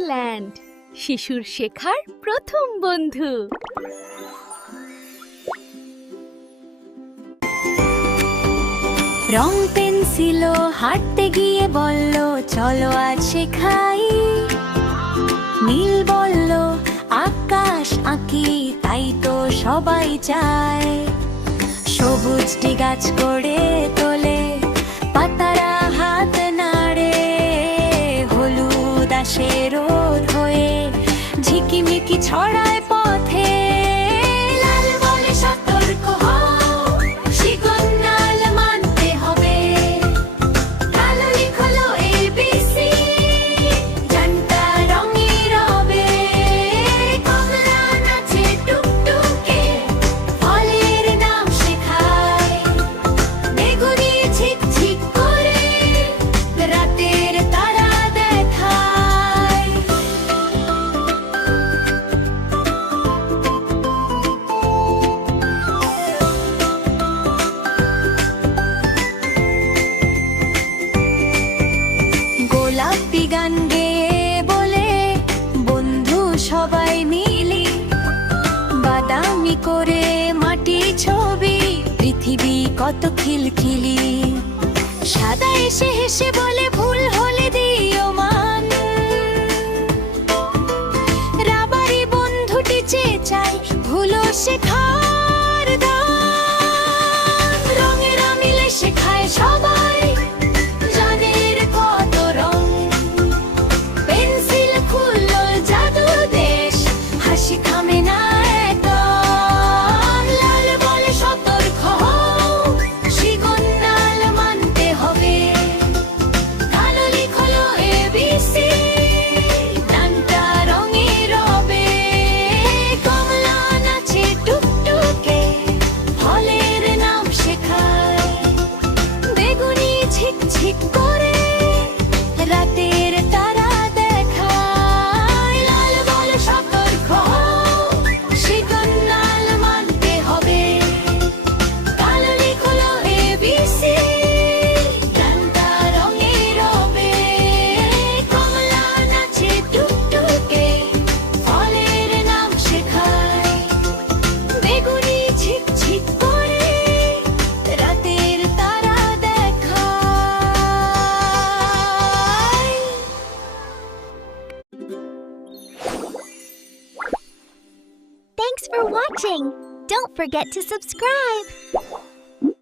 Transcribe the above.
পেন্সিল্যান্ড, শিশুর শেখার প্রথম বন্ধু। রং পেন্সিলও হাঁটতে গিয়ে বলল, চলো আজ শেখাই। নীল বলল, আকাশ আঁকি, তাই তো সবাই চায়। সবুজটি গাছ করে তোলে, পাতারা হাত নাড়ে। হলুদ আসে রোদ হয়ে, ঝিকিমিকি ছড়ায় পথে। লাল বলে, সতর্ক হও, সিগন্যাল মানতে হবে। কালো লিখলো ABC, জানটা রঙে রবে। কমলা নাচে টুকটুকে, ফলের নাম শেখায়। বেগুনি ঝিকঝিক করে, রাতের তারা দেখায়। গোলাপি গান গেয়ে বলে, বন্ধু সবাই মিলি। বাদামি করে মাটি ছবি, পৃথিবী কত খিলখিলি। সাদা এসে হেসে বলে, ভুল হলে দিও মান। রাবারি বন্ধুটি চেয়ে চাই, ভুলো শেখার দান। রঙেরা মিলে শেখায় সবাই, জানের কত রং। পেন্সিল খুললো জাদু দেশ, হাসি থামে না একদম। লাল বলে, সতর্ক হও, সিগন্যাল মানতে হবে। কালো লিখলো ABC, ডানটা রঙে রবে। কমলা নাচে টুকটুকে, ফলের নাম শেখায়। বেগুনি ঝিকঝিক করে, রাতের তারা দেখায়। লাল বলে, সতর্ক হও, সিগন্যাল মানতে হবে। কালো লিখলো ABC, ডানটা রঙে রবে। কমলা নাচে টুকটুকে, ফলের নাম শেখায়। বেগুনি ঝিকঝিক করে, রাতের তারা দেখায়। Thanks for watching. Don't forget to subscribe.